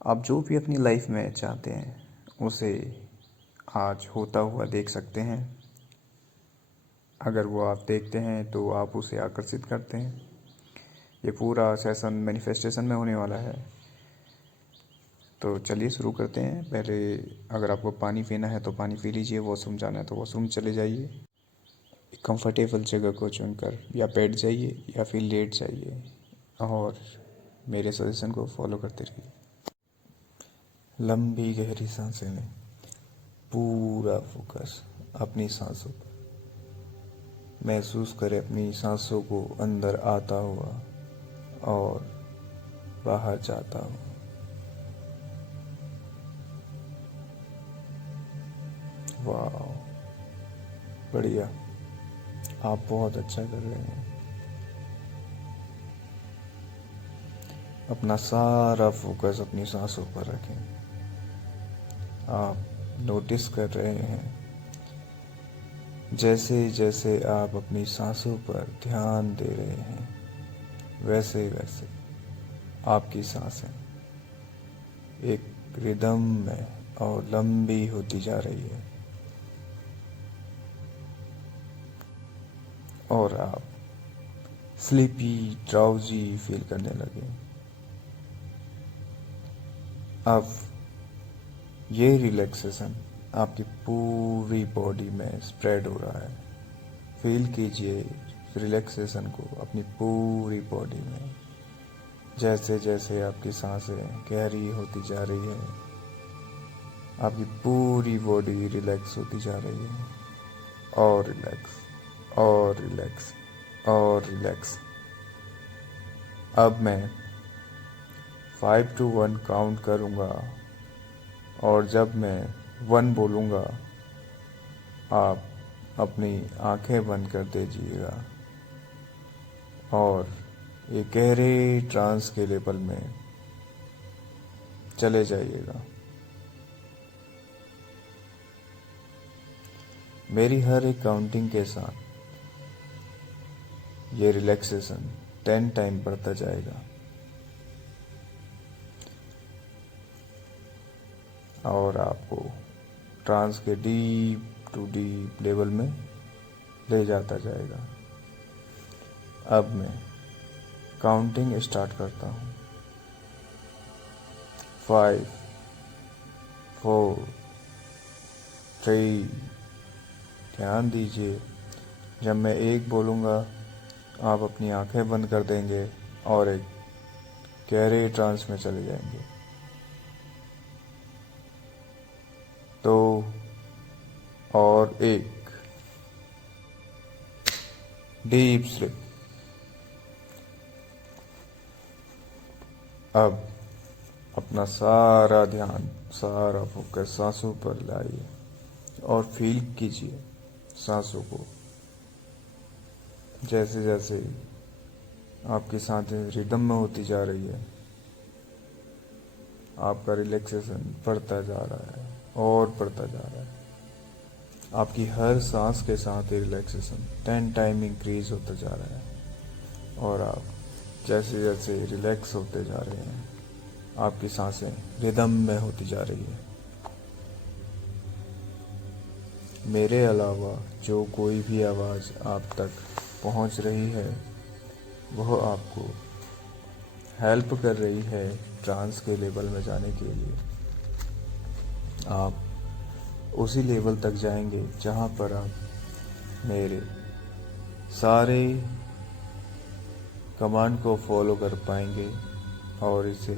आप जो भी अपनी लाइफ में चाहते हैं उसे आज होता हुआ देख सकते हैं। अगर वो आप देखते हैं तो आप उसे आकर्षित करते हैं। ये पूरा सेशन मैनिफेस्टेशन में होने वाला है। तो चलिए शुरू करते हैं। पहले अगर आपको पानी पीना है तो पानी पी लीजिए, वॉशरूम जाना है तो वॉशरूम चले जाइए। एक कंफर्टेबल जगह को चुनकर या बैठ जाइए या फिर लेट जाइए और मेरे सजेशन को फॉलो करते रहिए। लंबी गहरी सांसें लें, पूरा फोकस अपनी सांसों पर। महसूस करें अपनी सांसों को अंदर आता हुआ और बाहर जाता हुआ। वाह, बढ़िया, आप बहुत अच्छा कर रहे हैं। अपना सारा फोकस अपनी सांसों पर रखें। आप नोटिस कर रहे हैं जैसे जैसे आप अपनी सांसों पर ध्यान दे रहे हैं वैसे वैसे आपकी सांसें एक रिदम में और लंबी होती जा रही है और आप स्लीपी ड्राउजी फील करने लगे। अब ये रिलैक्सेशन आपकी पूरी बॉडी में स्प्रेड हो रहा है। फील कीजिए रिलैक्सेशन को अपनी पूरी बॉडी में। जैसे जैसे आपकी सांसें गहरी होती जा रही है, आपकी पूरी बॉडी रिलैक्स होती जा रही है और रिलैक्स और रिलैक्स और रिलैक्स। अब मैं 5 to 1 काउंट करूँगा और जब मैं 1 बोलूँगा आप अपनी आंखें बंद कर दीजिएगा और एक गहरे ट्रांस के लेवल में चले जाइएगा। मेरी हर एक काउंटिंग के साथ ये रिलैक्सेशन 10 टाइम बढ़ता जाएगा और आपको ट्रांस के डीप टू डीप लेवल में ले जाता जाएगा। अब मैं काउंटिंग स्टार्ट करता हूँ। 5 4 3। ध्यान दीजिए, जब मैं 1 बोलूँगा आप अपनी आंखें बंद कर देंगे और एक गहरे ट्रांस में चले जाएंगे। 2 और 1। Deep sleep. अब अपना सारा ध्यान, सारा फोकस सांसों पर लाइए और फील कीजिए सांसों को। जैसे जैसे आपकी सांसें रिदम में होती जा रही है, आपका रिलैक्सेशन बढ़ता जा रहा है और बढ़ता जा रहा है। आपकी हर सांस के साथ ये रिलैक्सेशन 10 टाइम इंक्रीज होता जा रहा है और आप जैसे जैसे रिलैक्स होते जा रहे हैं, आपकी सांसें रिदम में होती जा रही है। मेरे अलावा जो कोई भी आवाज़ आप तक पहुंच रही है वह आपको हेल्प कर रही है ट्रांस के लेवल में जाने के लिए। आप उसी लेवल तक जाएंगे जहां पर आप मेरे सारे कमांड को फॉलो कर पाएंगे और इसे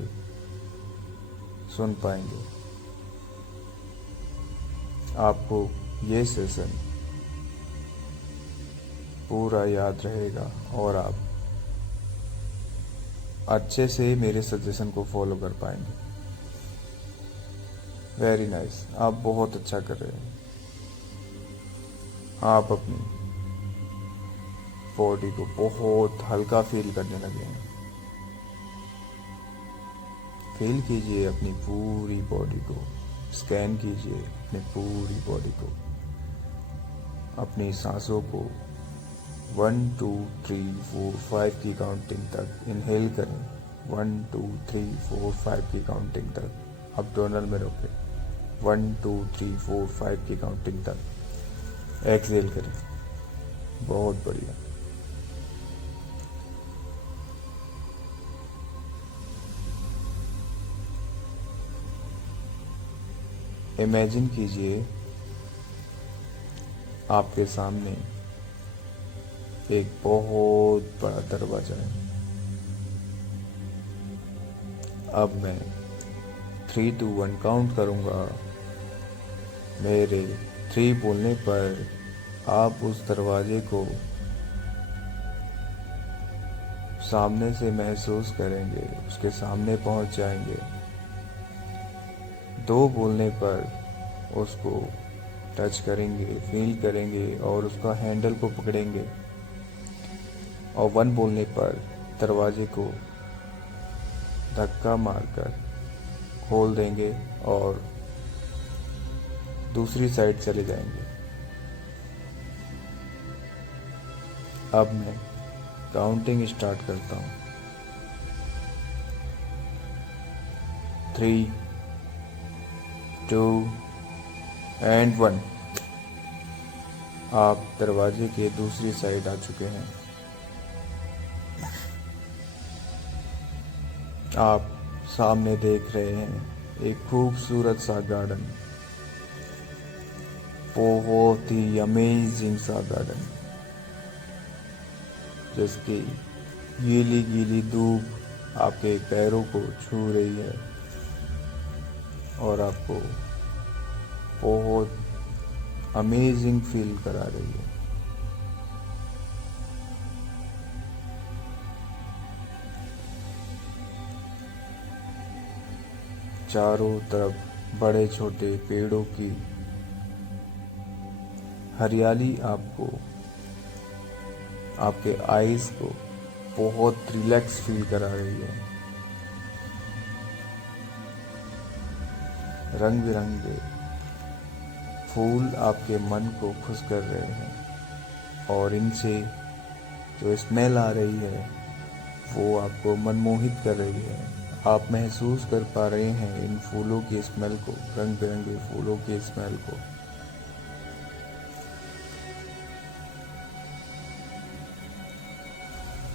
सुन पाएंगे। आपको ये सेशन पूरा याद रहेगा और आप अच्छे से मेरे सजेशन को फॉलो कर पाएंगे। वेरी नाइस, आप बहुत अच्छा कर रहे हैं। आप अपनी बॉडी को बहुत हल्का फील करने लगे हैं। फील कीजिए अपनी पूरी बॉडी को, स्कैन कीजिए अपनी पूरी बॉडी को, अपनी सांसों को 1 2 3 4 5 की काउंटिंग तक इनहेल करें 1 2 3 4 5 की काउंटिंग तक अब्डोमिनल में रोके, 1 2 3 4 5 की काउंटिंग तक एक्सहेल करें। बहुत बढ़िया। इमेजिन कीजिए आपके सामने एक बहुत बड़ा दरवाजा है। अब मैं 3 2 1 काउंट करूँगा। मेरे 3 बोलने पर आप उस दरवाजे को सामने से महसूस करेंगे, उसके सामने पहुंच जाएंगे। 2 बोलने पर उसको टच करेंगे, फील करेंगे और उसका हैंडल को पकड़ेंगे। और 1 बोलने पर दरवाजे को धक्का मारकर खोल देंगे और दूसरी साइड चले जाएंगे। अब मैं काउंटिंग स्टार्ट करता हूँ। 3 2 एंड 1। आप दरवाजे के दूसरी साइड आ चुके हैं। आप सामने देख रहे हैं एक खूबसूरत सा गार्डन, बहुत ही अमेजिंग सा गार्डन, जिसकी गीली गीली धूप आपके पैरों को छू रही है और आपको बहुत अमेजिंग फील करा रही है। चारों तरफ बड़े छोटे पेड़ों की हरियाली आपको, आपके आईज को बहुत रिलैक्स फील करा रही है। रंग बिरंगे फूल आपके मन को खुश कर रहे हैं और इनसे जो स्मेल आ रही है वो आपको मनमोहित कर रही है। आप महसूस कर पा रहे हैं इन फूलों की स्मेल को, रंग बिरंगे फूलों की स्मेल को।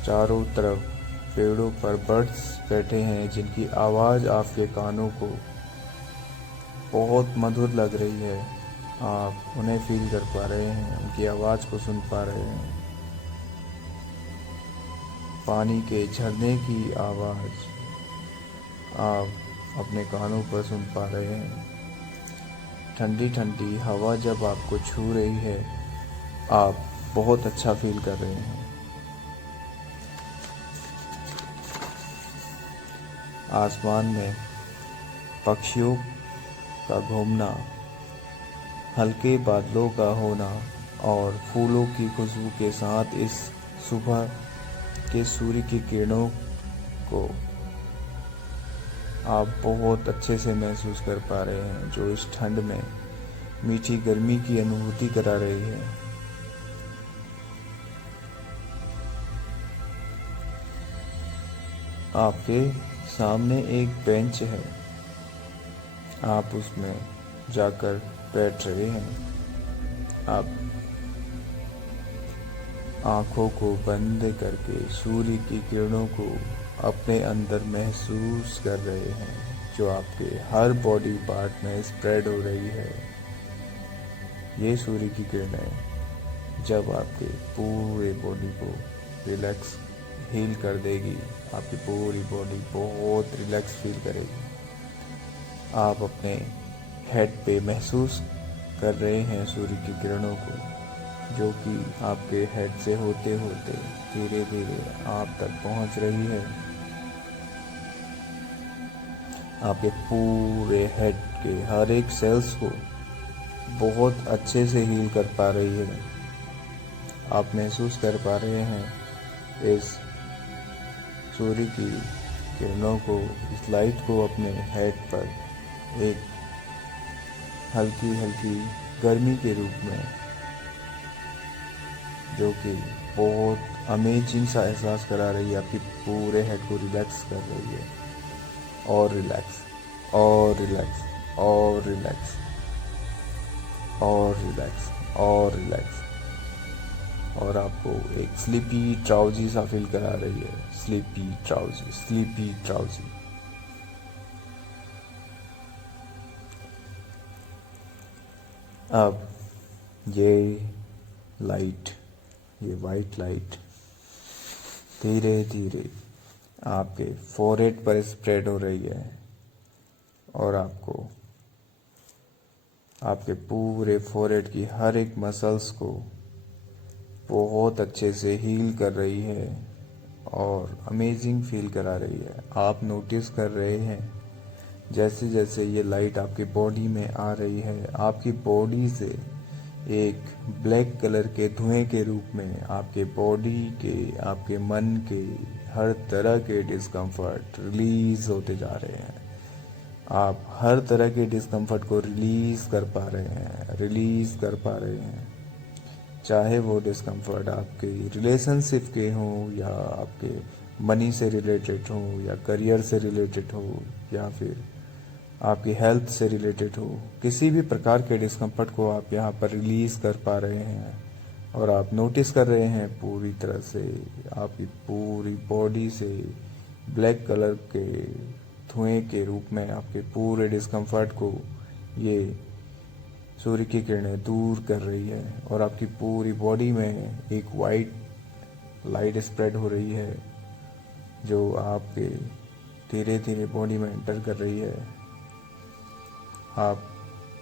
चारों तरफ पेड़ों पर बर्ड्स बैठे हैं जिनकी आवाज़ आपके कानों को बहुत मधुर लग रही है। आप उन्हें फील कर पा रहे हैं, उनकी आवाज़ को सुन पा रहे हैं। पानी के झरने की आवाज़ आप अपने कानों पर सुन पा रहे हैं। ठंडी ठंडी हवा जब आपको छू रही है, आप बहुत अच्छा फील कर रहे हैं। आसमान में पक्षियों का घूमना, हल्के बादलों का होना और फूलों की खुशबू के साथ इस सुबह के सूर्य की किरणों को आप बहुत अच्छे से महसूस कर पा रहे हैं, जो इस ठंड में मीठी गर्मी की अनुभूति करा रही है। आपके सामने एक बेंच है, आप उसमें जाकर बैठ रहे हैं। आप आँखों को बंद करके सूर्य की किरणों को अपने अंदर महसूस कर रहे हैं, जो आपके हर बॉडी पार्ट में स्प्रेड हो रही है। ये सूर्य की किरणें जब आपके पूरे बॉडी को रिलैक्स हील कर देगी, आपकी पूरी बॉडी बहुत रिलैक्स फील करेगी। आप अपने हेड पे महसूस कर रहे हैं सूर्य की किरणों को, जो कि आपके हेड से होते होते धीरे धीरे आप तक पहुंच रही है। आपके पूरे हेड के हर एक सेल्स को बहुत अच्छे से हील कर पा रही है। आप महसूस कर पा रहे हैं इस सूर्य की किरणों को, इस लाइट को अपने हेड पर एक हल्की हल्की गर्मी के रूप में, जो कि बहुत अमेजिंग सा एहसास करा रही है, आपकी पूरे हेड को रिलैक्स कर रही है, और रिलैक्स, और रिलैक्स, और रिलैक्स, और रिलैक्स, और रिलैक्स, और आपको एक स्लीपी ट्राउजी सा फील करा रही है, स्लीपी ट्राउजी, स्लीपी ट्राउजी। अब ये लाइट, ये वाइट लाइट धीरे धीरे आपके फोरहेड पर स्प्रेड हो रही है, और आपको आपके पूरे फोरहेड की हर एक मसल्स को बहुत अच्छे से हील कर रही है और अमेजिंग फील करा रही है। आप नोटिस कर रहे हैं जैसे जैसे ये लाइट आपकी बॉडी में आ रही है, आपकी बॉडी से एक ब्लैक कलर के धुएं के रूप में आपके बॉडी के, आपके मन के हर तरह के डिस्कम्फर्ट रिलीज होते जा रहे हैं। आप हर तरह के डिस्कम्फर्ट को रिलीज कर पा रहे हैं, रिलीज कर पा रहे हैं, चाहे वो डिस्कम्फर्ट आपके रिलेशनशिप के हों, या आपके मनी से रिलेटेड हो, या करियर से रिलेटेड हो, या फिर आपकी हेल्थ से रिलेटेड हो। किसी भी प्रकार के डिस्कम्फर्ट को आप यहाँ पर रिलीज कर पा रहे हैं, और आप नोटिस कर रहे हैं पूरी तरह से आपकी पूरी बॉडी से ब्लैक कलर के धुएं के रूप में आपके पूरे डिस्कम्फर्ट को ये सूर्य की किरणें दूर कर रही है, और आपकी पूरी बॉडी में एक वाइट लाइट स्प्रेड हो रही है जो आपके धीरे धीरे बॉडी में एंटर कर रही है। आप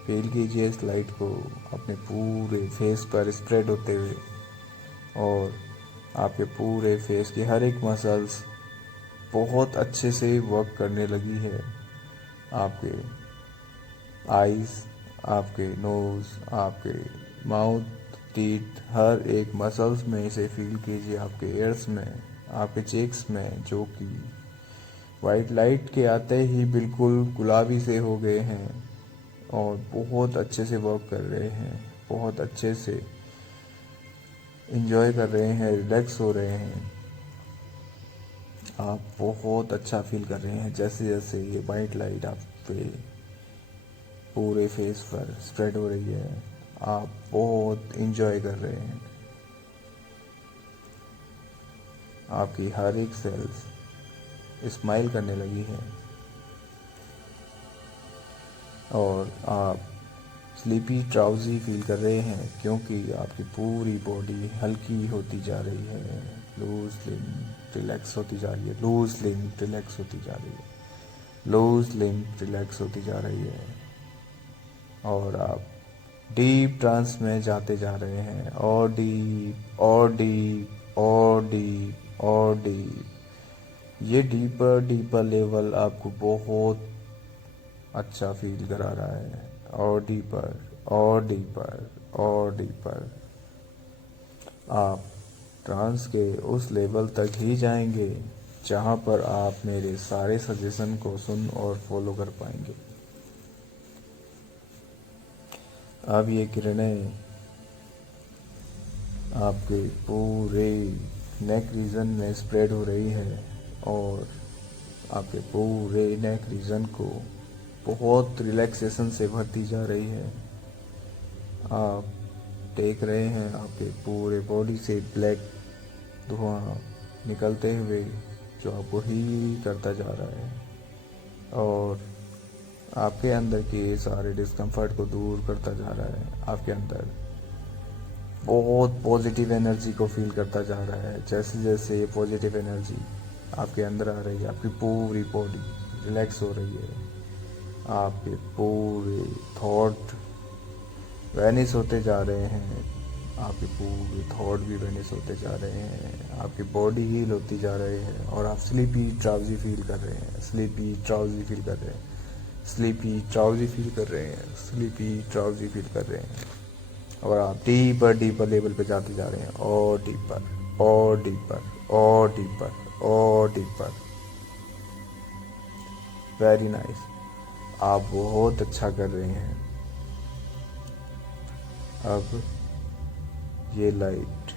फील कीजिए इस लाइट को अपने पूरे फेस पर स्प्रेड होते हुए, और आपके पूरे फेस की हर एक मसल्स बहुत अच्छे से वर्क करने लगी है। आपके आईज, आपके नोज, आपके माउथ, टीथ, हर एक मसल्स में इसे फील कीजिए, आपके ईयर्स में, आपके चेक्स में, जो कि वाइट लाइट के आते ही बिल्कुल गुलाबी से हो गए हैं और बहुत अच्छे से वर्क कर रहे हैं, बहुत अच्छे से इंजॉय कर रहे हैं, रिलैक्स हो रहे हैं। आप बहुत अच्छा फील कर रहे हैं जैसे जैसे ये वाइट लाइट आप पे पूरे फेस पर स्प्रेड हो रही है। आप बहुत इंजॉय कर रहे हैं। आपकी हर एक सेल्स स्माइल करने लगी है, और आप स्लीपी ट्राउजी फील कर रहे हैं, क्योंकि आपकी पूरी बॉडी हल्की होती जा रही है, लूज लिम्ब रिलैक्स होती जा रही है, लूज लिम्ब रिलैक्स होती जा रही है, लूज लिम्ब रिलैक्स होती जा रही है, और आप डीप ट्रांस में जाते जा रहे हैं, और डीप, और डीप, और डीप, और डीप। ये डीपर डीपर लेवल आपको बहुत अच्छा फील करा रहा है, और डीपर, और डीपर, और डीपर। आप ट्रांस के उस लेवल तक ही जाएंगे जहां पर आप मेरे सारे सजेशन को सुन और फॉलो कर पाएंगे। अब ये किरणें आपके पूरे नेक रीजन में स्प्रेड हो रही है, और आपके पूरे नेक रीजन को बहुत रिलैक्सेशन से भरती जा रही है। आप देख रहे हैं आपके पूरे बॉडी से ब्लैक धुआं निकलते हुए, जो आपको हील करता जा रहा है, और आपके अंदर के सारे डिस्कम्फर्ट को दूर करता जा रहा है। आपके अंदर बहुत पॉजिटिव एनर्जी को फील करता जा रहा है। जैसे जैसे ये पॉजिटिव एनर्जी आपके अंदर आ रही है, आपकी पूरी बॉडी रिलैक्स हो रही है। आपके पूरे थॉट वैनिश होते जा रहे हैं, आपके पूरे थॉट भी वैनिश होते जा रहे हैं, आपकी बॉडी हील होती जा रही है, और आप स्लीपी ट्राउजी फील कर रहे हैं, स्लीपी ट्राउजी फील कर रहे हैं, स्लीपी ट्राउजी फील कर रहे हैं, स्लीपी ट्राउजी फील कर रहे हैं, और आप डीपर डीपर लेवल पे जाते जा रहे हैं, और डीपर, और डीपर, और डीपर, और डीपर। वेरी नाइस, आप बहुत अच्छा कर रहे हैं। अब ये लाइट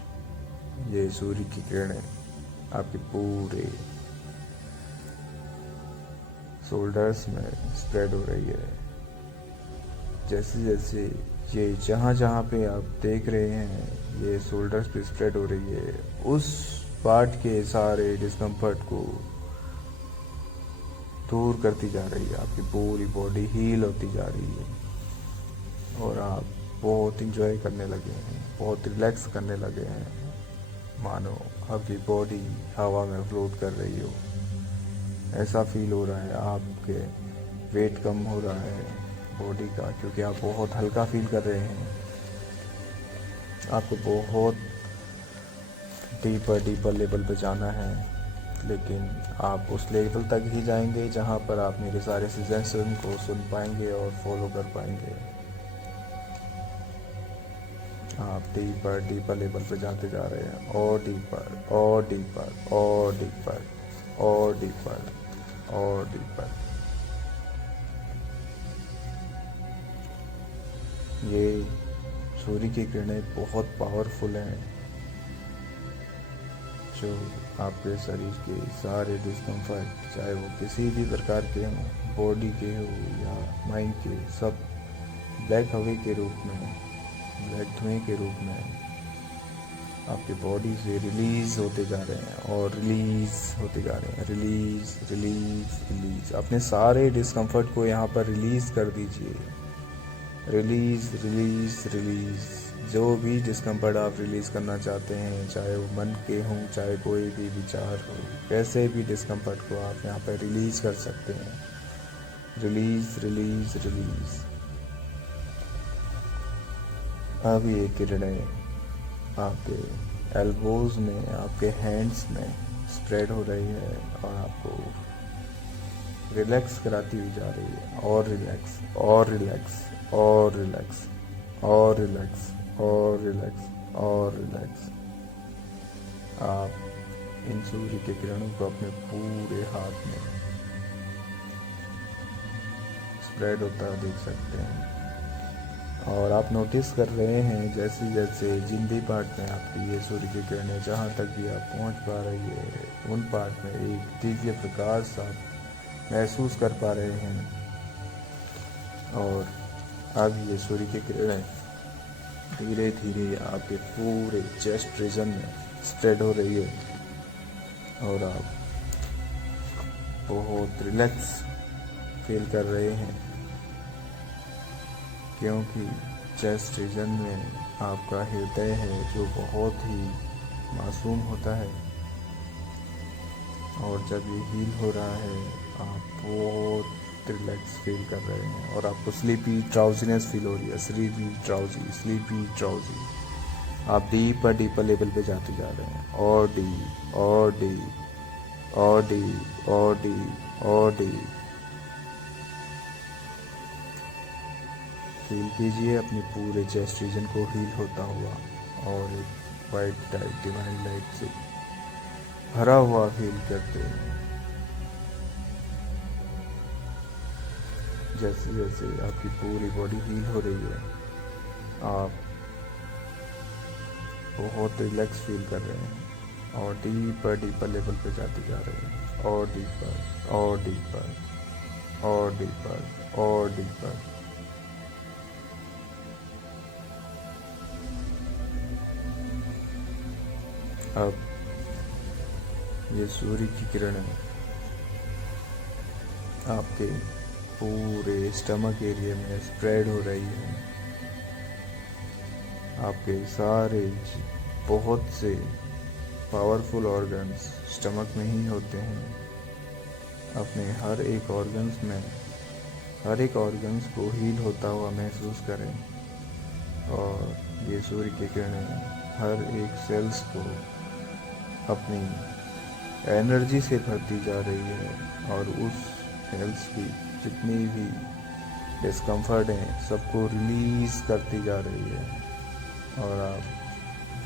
ये सूर्य की किरणें आपके पूरे शोल्डर्स में स्प्रेड हो रही है। जैसे जैसे ये जहाँ जहाँ पे आप देख रहे हैं ये शोल्डर्स पे स्प्रेड हो रही है, उस पार्ट के सारे डिस्कम्फर्ट को दूर करती जा रही है। आपकी पूरी बॉडी हील होती जा रही है और आप बहुत इंजॉय करने लगे हैं, बहुत रिलैक्स करने लगे हैं, मानो आपकी बॉडी हवा में फ्लोट कर रही हो। ऐसा फील हो रहा है, आपके वेट कम हो रहा है बॉडी का, क्योंकि आप बहुत हल्का फील कर रहे हैं। आपको बहुत डीपर लेवल पे जाना है, लेकिन आप उस लेवल तक ही जाएंगे जहां पर आप मेरे सारे सजेशन को सुन पाएंगे और फॉलो कर पाएंगे। आप डीपर लेवल पे जाते जा रहे हैं, और डीपर और डीपर और डीपर और डीपर और डीपर। ये सूर्य की किरणें बहुत पावरफुल हैं, जो आपके शरीर के सारे डिस्कम्फर्ट, चाहे वो किसी भी प्रकार के हों, बॉडी के हो या माइंड के, सब ब्लैक हवे के रूप में, ब्लैक धुएं के रूप में आपके बॉडी से रिलीज होते जा रहे हैं और रिलीज होते जा रहे हैं। Release release release. अपने सारे डिस्कम्फर्ट को यहाँ पर रिलीज कर दीजिए। Release release release. जो भी डिस्कम्फर्ट आप रिलीज करना चाहते हैं, चाहे वो मन के हों, चाहे कोई भी विचार हो, कैसे भी डिस्कम्फर्ट को आप यहाँ पर रिलीज कर सकते हैं। Release release release. अब ये किरणें आपके एल्बोज में, आपके हैंड्स में स्प्रेड हो रही है और आपको रिलैक्स कराती हुई जा रही है। और रिलैक्स और रिलैक्स और रिलैक्स और रिलैक्स और रिलैक्स और रिलैक्स। आप इन सूर्य के किरणों को अपने पूरे हाथ में स्प्रेड होता देख सकते हैं और आप नोटिस कर रहे हैं जैसे जैसे जिन भी पार्ट में आपकी ये सूर्य की किरणें जहाँ तक भी आप पहुँच पा रही है, उन पार्ट में एक दिव्य प्रकाश आप महसूस कर पा रहे हैं। और अब ये सूर्य की किरणें धीरे धीरे आपके पूरे चेस्ट रीजन में स्प्रेड हो रही है और आप बहुत रिलैक्स फील कर रहे हैं, क्योंकि चेस्ट रीजन में आपका हृदय है जो बहुत ही मासूम होता है और जब ये हील हो रहा है आप बहुत रिलैक्स फील कर रहे हैं और आपको स्लीपी ड्राउजीनेस फील हो रही है। Sleepy drowsy. आप डीपर लेवल पे जाते जा रहे हैं और डीप और डीप और डीप और डीप और डीप। फील कीजिए अपने पूरे चेस्ट रीजन को हील होता हुआ और एक वाइट टाइप डिवाइन लाइट से भरा हुआ फील करते हैं। जैसे जैसे आपकी पूरी बॉडी हील हो रही है, आप बहुत रिलैक्स फील कर रहे हैं और डीपर लेवल पे जाते जा रहे हैं और डीपर और डीपर और डीपर और डीपर। अब ये सूर्य की किरणें आपके पूरे स्टमक एरिया में स्प्रेड हो रही है। आपके सारे बहुत से पावरफुल ऑर्गन्स स्टमक में ही होते हैं। अपने हर एक ऑर्गन्स में, हर एक ऑर्गन्स को हील होता हुआ महसूस करें और ये सूर्य की किरणें हर एक सेल्स को अपनी एनर्जी से भरती जा रही है और उस सेल्स की जितनी भी डिस्कम्फर्ट हैं सबको रिलीज करती जा रही है और आप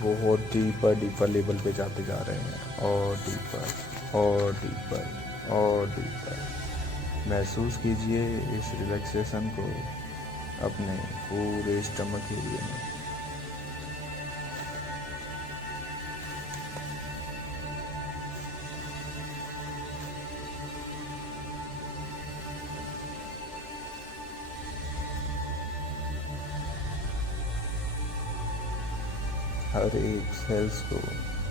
बहुत डीपर लेवल पे जाते जा रहे हैं और डीपर और डीपर और डीपर। महसूस कीजिए इस रिलैक्सेशन को अपने पूरे स्टमक एरिया में। हर एक सेल्स को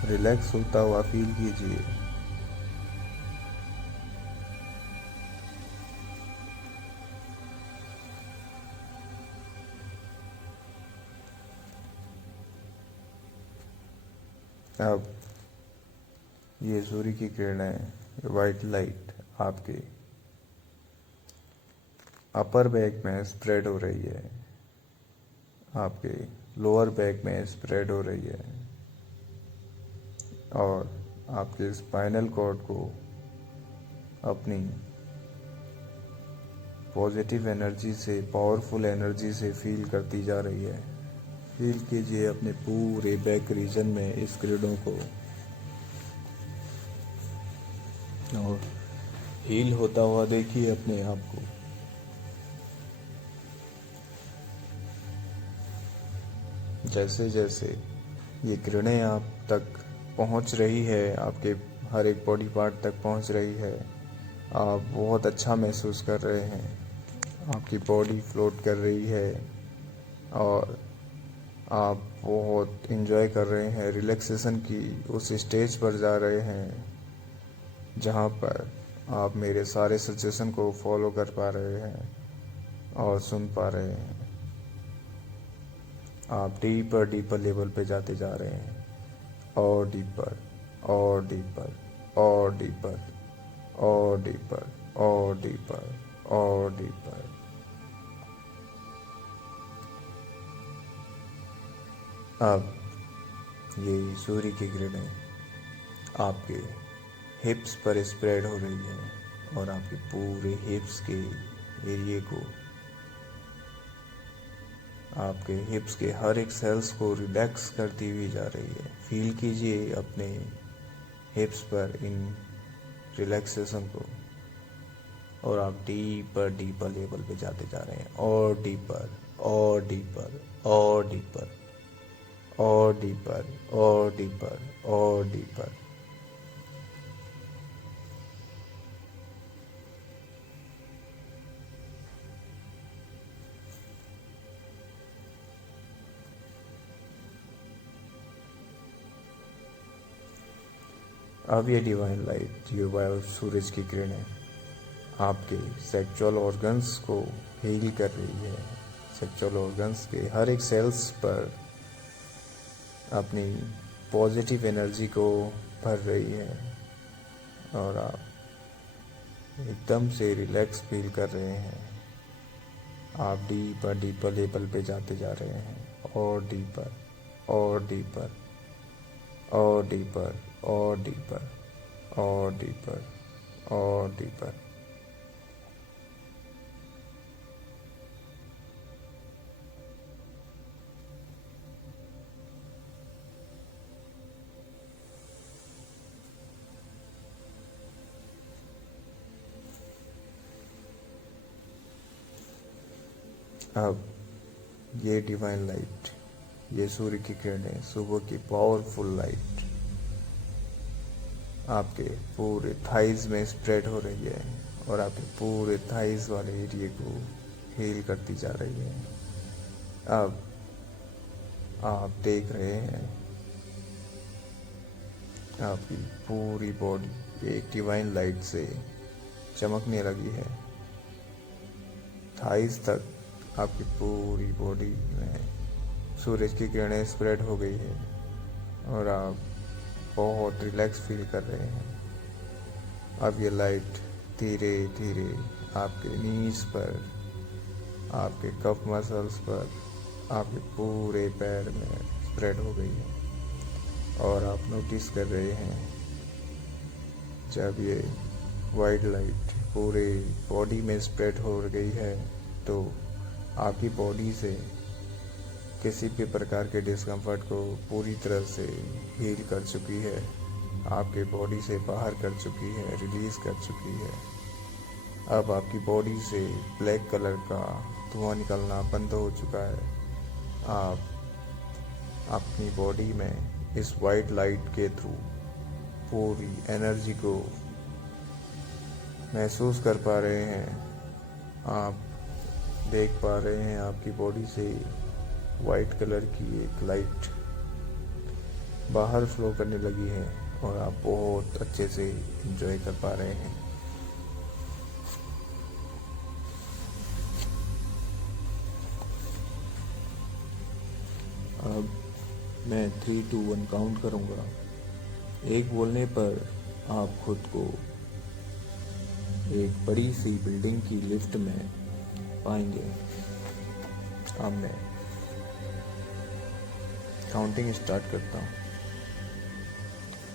रिलैक्स होता हुआ फील कीजिए। अब ये सूर्य की किरणें, वाइट लाइट आपके अपर बैक में स्प्रेड हो रही है, आपके लोअर बैक में स्प्रेड हो रही है और आपके स्पाइनल कॉर्ड को अपनी पॉजिटिव एनर्जी से, पावरफुल एनर्जी से फील करती जा रही है। फील कीजिए अपने पूरे बैक रीजन में इस किरणों को और हील होता हुआ देखिए अपने आप को। जैसे जैसे ये किरणें आप तक पहुंच रही है, आपके हर एक बॉडी पार्ट तक पहुंच रही है, आप बहुत अच्छा महसूस कर रहे हैं। आपकी बॉडी फ्लोट कर रही है और आप बहुत इंजॉय कर रहे हैं, रिलैक्सेशन की उस स्टेज पर जा रहे हैं जहाँ पर आप मेरे सारे सजेशन को फॉलो कर पा रहे हैं और सुन पा रहे हैं। आप डीपर डीपर लेवल पे जाते जा रहे हैं, और डीपर और डीपर और डीपर और डीपर और डीपर और डीपर। अब ये सूर्य की किरणें आपके हिप्स पर स्प्रेड हो रही है और आपके पूरे हिप्स के एरिए को, आपके हिप्स के हर एक सेल्स को रिलैक्स करती हुई जा रही है। फील कीजिए अपने हिप्स पर इन रिलैक्सेशन को और आप डीपर डीपर लेवल पे जाते जा रहे हैं, और डीपर और डीपर और डीपर और डीपर और डीपर और डीपर। अब ये डिवाइन लाइट, ये वायु सूरज की किरणें आपके सेक्सुअल ऑर्गन्स को हील कर रही है। सेक्सुअल ऑर्गन्स के हर एक सेल्स पर अपनी पॉजिटिव एनर्जी को भर रही है और आप एकदम से रिलैक्स फील कर रहे हैं। आप डीपर डीपर लेवल पे जाते जा रहे हैं, और डीपर और डीपर और डीपर और डीपर और डीपर और डीपर। अब ये डिवाइन लाइट, ये सूर्य की किरणें, सुबह की पावरफुल लाइट आपके पूरे थाइज में स्प्रेड हो रही है और आपके पूरे थाइज वाले एरिए को हील करती जा रही है। अब आप देख रहे हैं आपकी पूरी बॉडी एक डिवाइन लाइट से चमकने लगी है। थाइज तक आपकी पूरी बॉडी में सूरज की किरणें स्प्रेड हो गई है और आप बहुत रिलैक्स फील कर रहे हैं। अब ये लाइट धीरे धीरे आपके नीज पर, आपके कफ मसल्स पर, आपके पूरे पैर में स्प्रेड हो गई है और आप नोटिस कर रहे हैं जब ये वाइट लाइट पूरे बॉडी में स्प्रेड हो गई है तो आपकी बॉडी से किसी भी प्रकार के डिस्कम्फर्ट को पूरी तरह से हील कर चुकी है, आपके बॉडी से बाहर कर चुकी है, रिलीज़ कर चुकी है। अब आपकी बॉडी से ब्लैक कलर का धुआं निकलना बंद हो चुका है। आप अपनी बॉडी में इस वाइट लाइट के थ्रू पूरी एनर्जी को महसूस कर पा रहे हैं। आप देख पा रहे हैं आपकी बॉडी से वाइट कलर की एक लाइट बाहर फ्लो करने लगी है और आप बहुत अच्छे से एंजॉय कर पा रहे हैं। अब मैं 3, 2, 1 काउंट करूँगा। एक बोलने पर आप खुद को एक बड़ी सी बिल्डिंग की लिफ्ट में पाएंगे। अब मैं काउंटिंग स्टार्ट करता हूँ।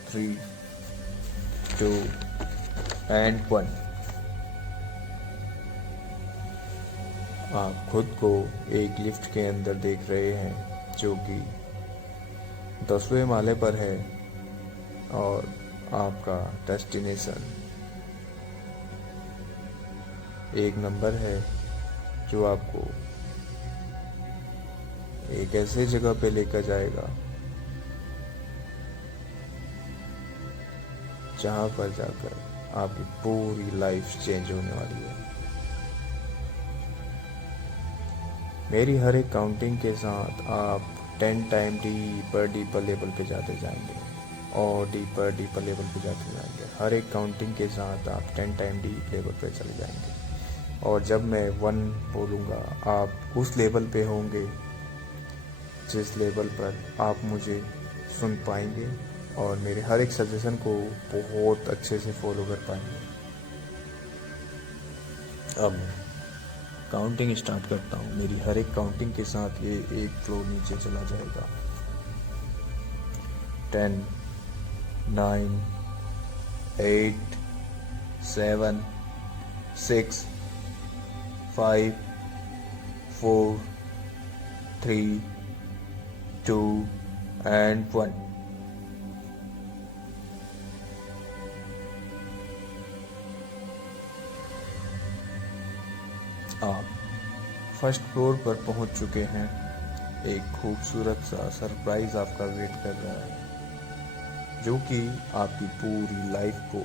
3, 2 एंड 1। आप खुद को एक लिफ्ट के अंदर देख रहे हैं जो कि 10वें माले पर है और आपका डेस्टिनेशन एक नंबर है जो आपको एक ऐसे जगह पे लेकर जाएगा जहां पर जाकर आपकी पूरी लाइफ चेंज होने वाली है। मेरी हर एक काउंटिंग के साथ आप 10 टाइम डीपर लेवल पे जाते जाएंगे और डीपर लेवल पे जाते जाएंगे। हर एक काउंटिंग के साथ आप 10 टाइम डीप लेवल पे चले जाएंगे और जब मैं 1 बोलूँगा आप उस लेवल पे होंगे जिस लेवल पर आप मुझे सुन पाएंगे और मेरे हर एक सजेशन को बहुत अच्छे से फॉलो कर पाएंगे। अब काउंटिंग स्टार्ट करता हूँ। मेरी हर एक काउंटिंग के साथ ये एक फ्लो नीचे चला जाएगा। 10, 9, 8, 7, 6, 5, 4, 3, 2 and 1। आप फर्स्ट फ्लोर पर पहुंच चुके हैं। एक खूबसूरत सा सरप्राइज आपका वेट कर रहा है जो कि आपकी पूरी लाइफ को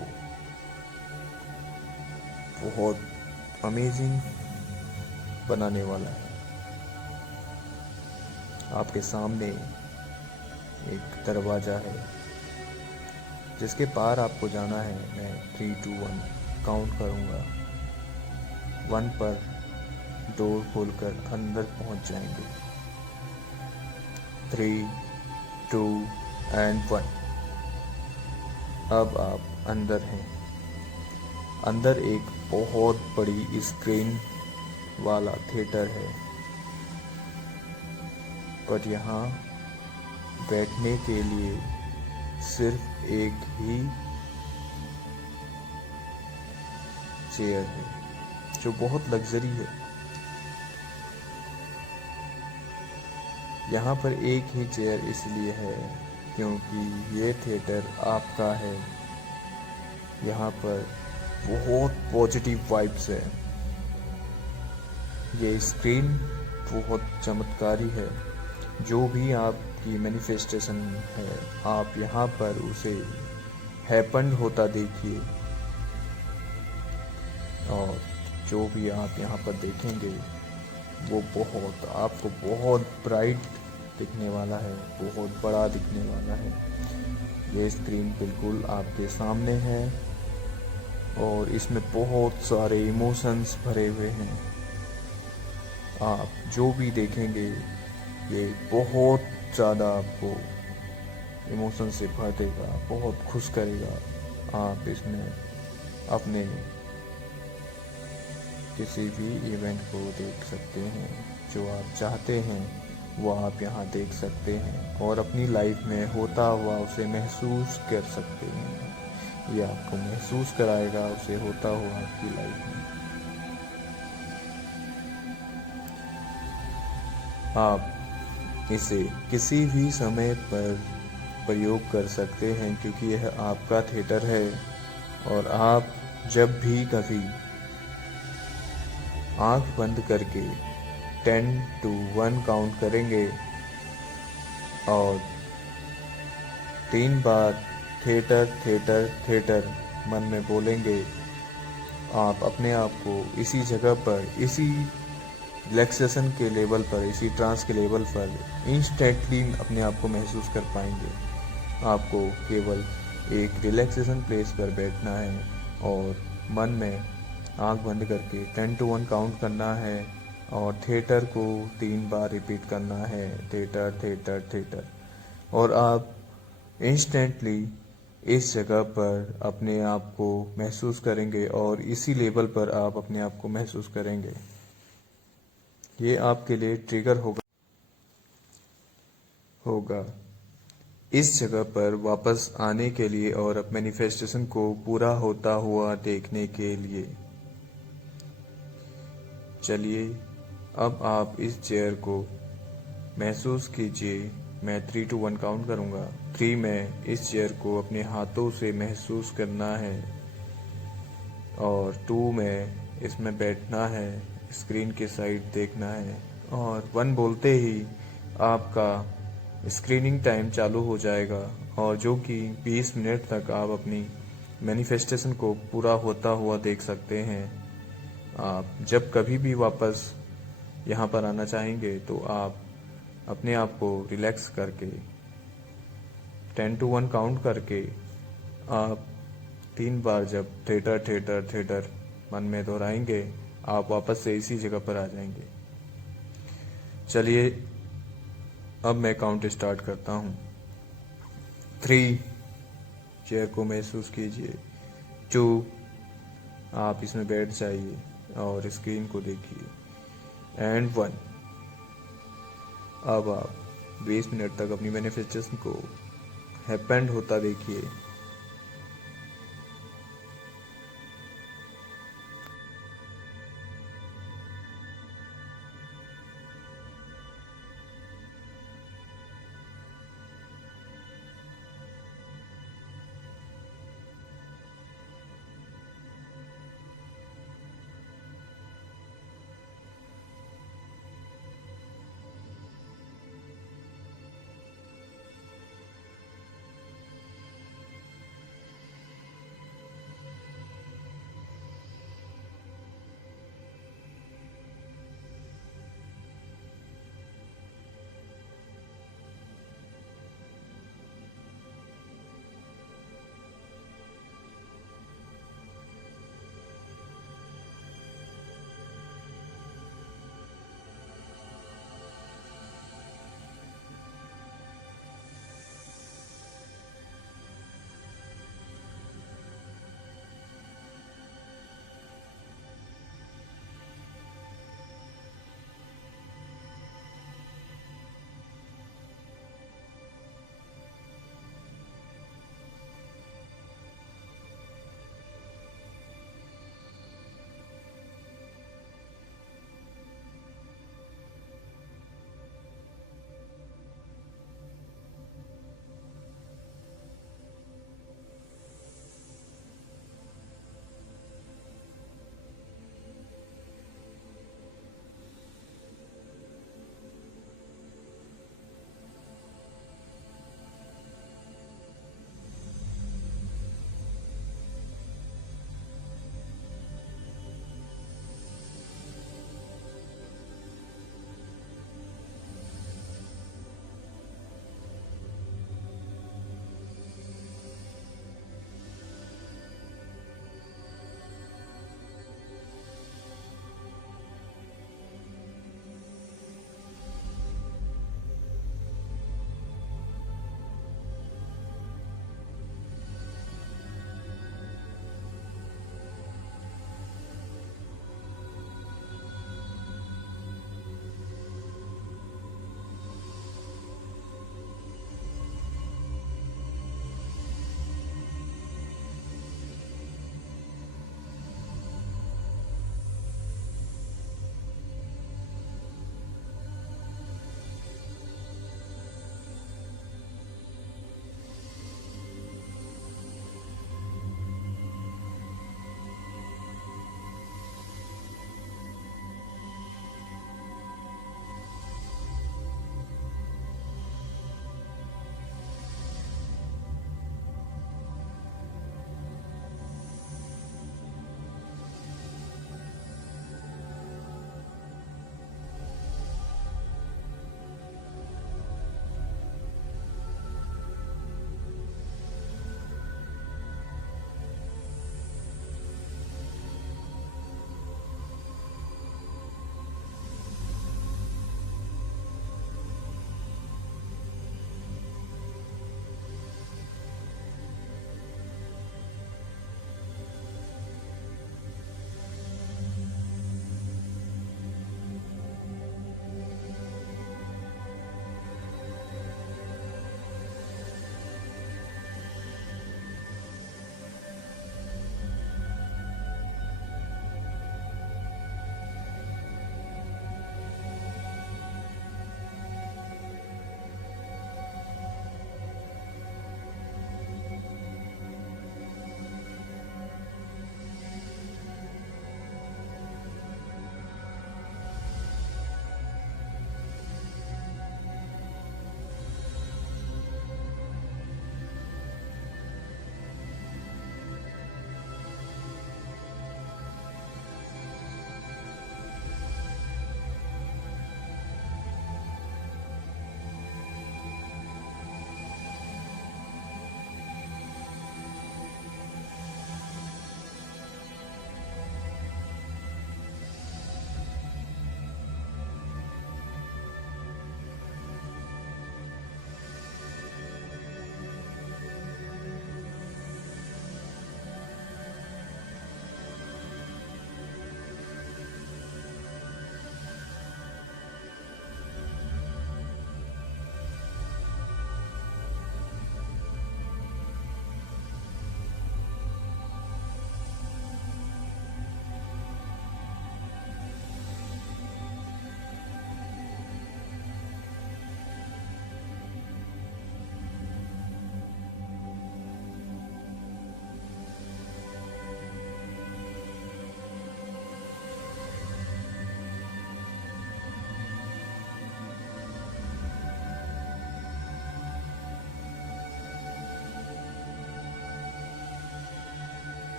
बहुत अमेजिंग बनाने वाला है। आपके सामने एक दरवाज़ा है जिसके पार आपको जाना है। मैं 3, 2, 1 काउंट करूँगा। 1 पर डोर खोलकर अंदर पहुंच जाएंगे। 3, 2 and 1। अब आप अंदर हैं। अंदर एक बहुत बड़ी स्क्रीन वाला थिएटर है पर यहाँ बैठने के लिए सिर्फ एक ही चेयर है जो बहुत लग्जरी है। यहाँ पर एक ही चेयर इसलिए है क्योंकि ये थिएटर आपका है। यहाँ पर बहुत पॉजिटिव वाइब्स है। ये स्क्रीन बहुत चमत्कारी है। जो भी आपकी मैनिफेस्टेशन है आप यहाँ पर उसे हैपन होता देखिए और जो भी आप यहाँ पर देखेंगे वो आपको बहुत ब्राइट दिखने वाला है, बहुत बड़ा दिखने वाला है। ये स्क्रीन बिल्कुल आपके सामने है और इसमें बहुत सारे इमोशंस भरे हुए हैं। आप जो भी देखेंगे ये बहुत ज़्यादा आपको इमोशन से भर देगा, बहुत खुश करेगा। आप इसमें अपने किसी भी इवेंट को देख सकते हैं। जो आप चाहते हैं वो आप यहाँ देख सकते हैं और अपनी लाइफ में होता हुआ उसे महसूस कर सकते हैं। ये आपको महसूस कराएगा उसे होता हुआ आपकी लाइफ में। आप इसे किसी भी समय पर प्रयोग कर सकते हैं क्योंकि यह आपका थिएटर है और आप जब भी कभी आंख बंद करके 10 to 1 काउंट करेंगे और 3 बार थिएटर थिएटर थिएटर मन में बोलेंगे, आप अपने आप को इसी जगह पर, इसी रिलैक्सेशन के लेवल पर, इसी ट्रांस के लेवल पर इंस्टेंटली अपने आप को महसूस कर पाएंगे। आपको केवल एक रिलैक्सेशन प्लेस पर बैठना है और मन में आंख बंद करके 10 to 1 काउंट करना है और थिएटर को 3 बार रिपीट करना है, थिएटर थिएटर थिएटर। और आप इंस्टेंटली इस जगह पर अपने आप को महसूस करेंगे और इसी लेवल पर आप अपने आप को महसूस करेंगे। ये आपके लिए ट्रिगर होगा इस जगह पर वापस आने के लिए और अब मैनिफेस्टेशन को पूरा होता हुआ देखने के लिए। चलिए अब आप इस चेयर को महसूस कीजिए। मैं 3 to 1 काउंट करूँगा। 3 में इस चेयर को अपने हाथों से महसूस करना है और 2 में इसमें बैठना है, स्क्रीन के साइड देखना है और 1 बोलते ही आपका स्क्रीनिंग टाइम चालू हो जाएगा और जो कि 20 मिनट तक आप अपनी मैनिफेस्टेशन को पूरा होता हुआ देख सकते हैं। आप जब कभी भी वापस यहाँ पर आना चाहेंगे तो आप अपने आप को रिलैक्स करके 10 to 1 काउंट करके आप 3 बार जब थिएटर थिएटर थिएटर मन में दोहराएंगे आप वापस से इसी जगह पर आ जाएंगे। चलिए अब मैं काउंट स्टार्ट करता हूँ। 3 चेयर को महसूस कीजिए। 2 आप इसमें बैठ जाइए और स्क्रीन को देखिए एंड 1 अब आप 20 मिनट तक अपनी मैनिफेस्टेशन को हैपेंड होता देखिए।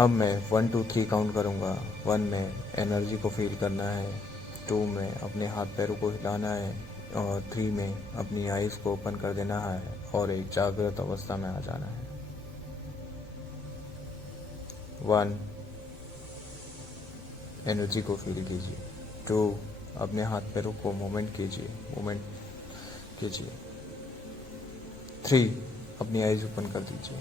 अब मैं 1 2 3 काउंट करूँगा। 1 में एनर्जी को फील करना है, 2 में अपने हाथ पैरों को हिलाना है और 3 में अपनी आइज़ को ओपन कर देना है और एक जागृत अवस्था में आ जाना है। 1 एनर्जी को फील कीजिए। 2 अपने हाथ पैरों को मूवमेंट कीजिए। 3 अपनी आइज़ ओपन कर दीजिए।